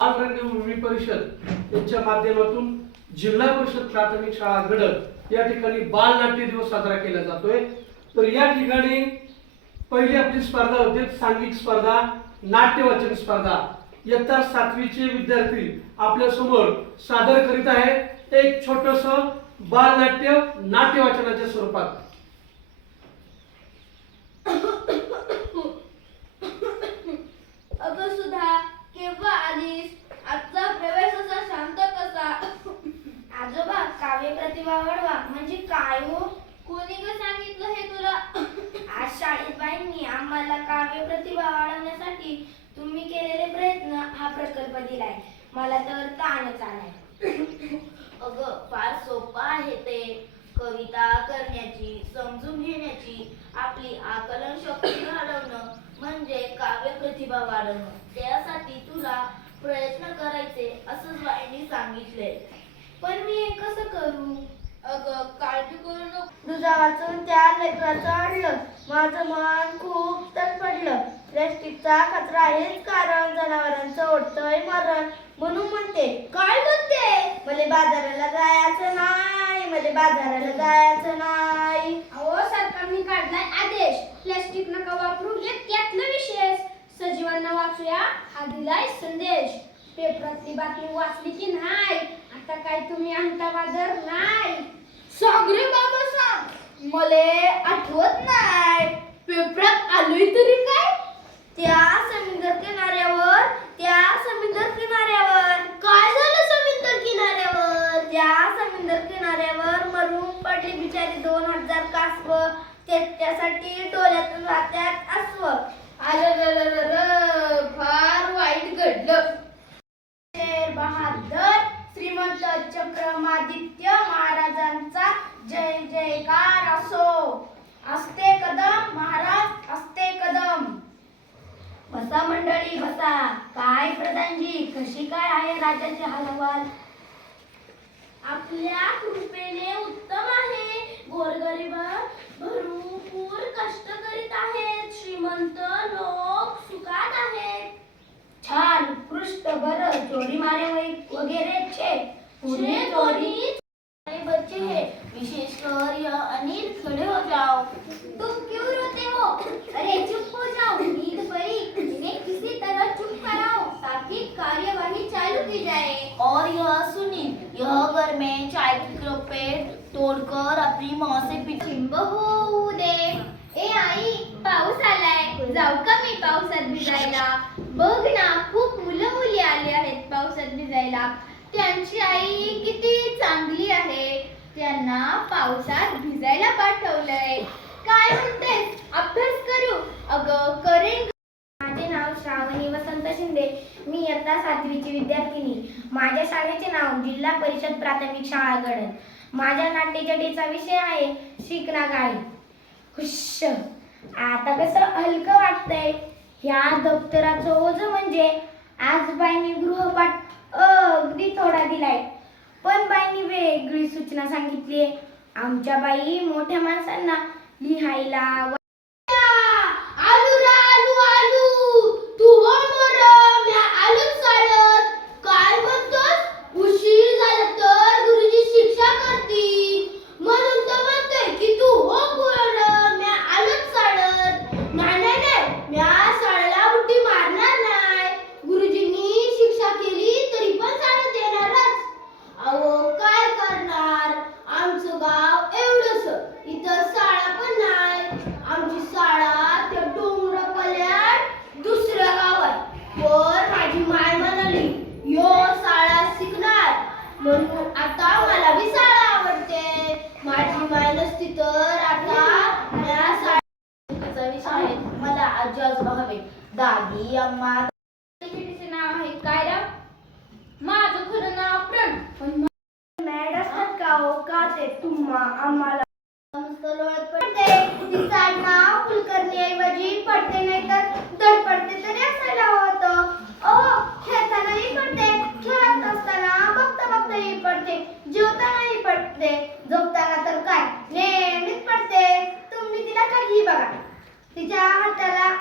बाल परिषद यांच्या माध्यमातून जिल्हा परिषद प्राथमिक शाळा गडद या ठिकाणी बाल नाट्य दिवस साजरा केला जातोय. तर या ठिकाणी पहिली आपली स्पर्धा होते सांघिक स्पर्धा नाट्य वाचन स्पर्धा. इयत्ता सातवीचे विद्यार्थी आपल्यासमोर सादर करीत आहे. एक छोटस बालनाट्य नाट्य वाचनाच्या स्वरूपात. वाढवा म्हणजे काय हो? कोणी ग सांगितलं हे तुला? आज शाळेत बाईंनी आम्हाला काव्य प्रतिभा वाढवण्यासाठी तुम्ही केलेले प्रयत्न हा प्रकल्प दिलाय. मला तर ताणच आलाय. अगं फार सोपं आहे ते. कविता करण्याची समजून घेण्याची आपली आकलन शक्ती घडवणं म्हणजे काव्य प्रतिभा वाढवणं. त्यासाठी तुला प्रयत्न करायचे असंच बाईंनी सांगितले पण मी हे कसं करू? काळजी करू नको. तुझा वाचून त्या लेकराचं आणलं. माझं मन खूप तडफडलं प्लॅस्टिकचा कचरा हेच कारण जनावरांचं ओढतंय मरण. म्हणून म्हणते काय म्हणते? मला बाजाराला जायचं नाही. मला बाजाराला जायचं नाही. अहो सरकारने काढलाय आदेश. प्लॅस्टिक नका वापरू हे त्यातलं विशेष. सजीवांना वाचूया हा दिलाय संदेश. पेपरातली बातमी वाचली की नाही आता काय तुम्ही आणता बाजार नाही? सागरे बाबा सांग मले आठवत नाही. पेपरात आलोय तरी काय? त्या समुद्र किनाऱ्यावर त्या समुद्र किनाऱ्यावर. काय झालं समुद्र किनाऱ्यावर? त्या समुद्र किनाऱ्यावर मरून पडली बिचारी दोन हजार कासव. त्याच्यासाठी डोळ्यातून वाहत्यात अस्व. अरे फार वाईट घडलं. शेर बहादर. श्रीमंत चक्रमादित्य महाराजांचा जय जयकार असो. असते कदम महाराज असते कदम. बसा मंडळी बसा. काय प्रधानजी कशी काय आहे राज्याचे हालवाल आपल्या कृपेने उत्तम आहे. गोरगरीब भरपूर कष्ट करीत आहेत. श्रीमंत लोक सुखात आहेत. छान. मारे वै- वगैरे छे. पुणे चोरी अरे बच्चे है. विशेषकर यह अनिल खड़े हो जाओ. तुम क्यों रोते हो? अरे चुप हो जाओ. नींद पड़ी. इन्हें किसी तरह चुप कराओ. ताकि कार्यवाही चालू की जाए. और यह सुनील यह घर में चाय की कपेट तोड़कर अपनी माँ से पिचिंब होऊ दे ए आई पाऊस आलाय. जाऊ का मी पावसात भिजायला. बघ ना खूप आली आहेत पावसात भिजायला त्यांची आई किती चांगली आहे. त्यांना पावसात भिजायला पाठवलंय. काय म्हणतेस? अभ्यास करू? अगं करेन. माझे नाव श्रावणी वसंत शिंदे. मी इयत्ता सातवीची विद्यार्थिनी. माझ्या शाळेचे नाव जिल्हा परिषद प्राथमिक शाळा गडद. माझ्या नाट्यचटीचा विषय आहे शिकना गाई खुश आता कसं हलकं वाटतंय. ह्या दप्तराचं ओझ म्हणजे आज बाईंनी गृहपाठ अगदी थोडा दिलाय. पण बाईंनी वेगळी सूचना सांगितली आमच्या बाई मोठ्या माणसांना लिहायला दादी अम्मा तिचे नाव आहे कायरा माझं खरं नाव प्रण. पण मॅड असतात का हो? का ते? तुम्हा आम्हाला तिचा नाव कुलकर्णी ऐवजी पडते नाही तर दर पडते तरी असायला हवं अहो खेळतानाही पडते. खेळत असताना बघता बघताही पडते. जेवतानाही पडते. झोपताना तर काय? नेहमीच पडते. तुम्ही तिला कधीही बघा. तिच्या हाताला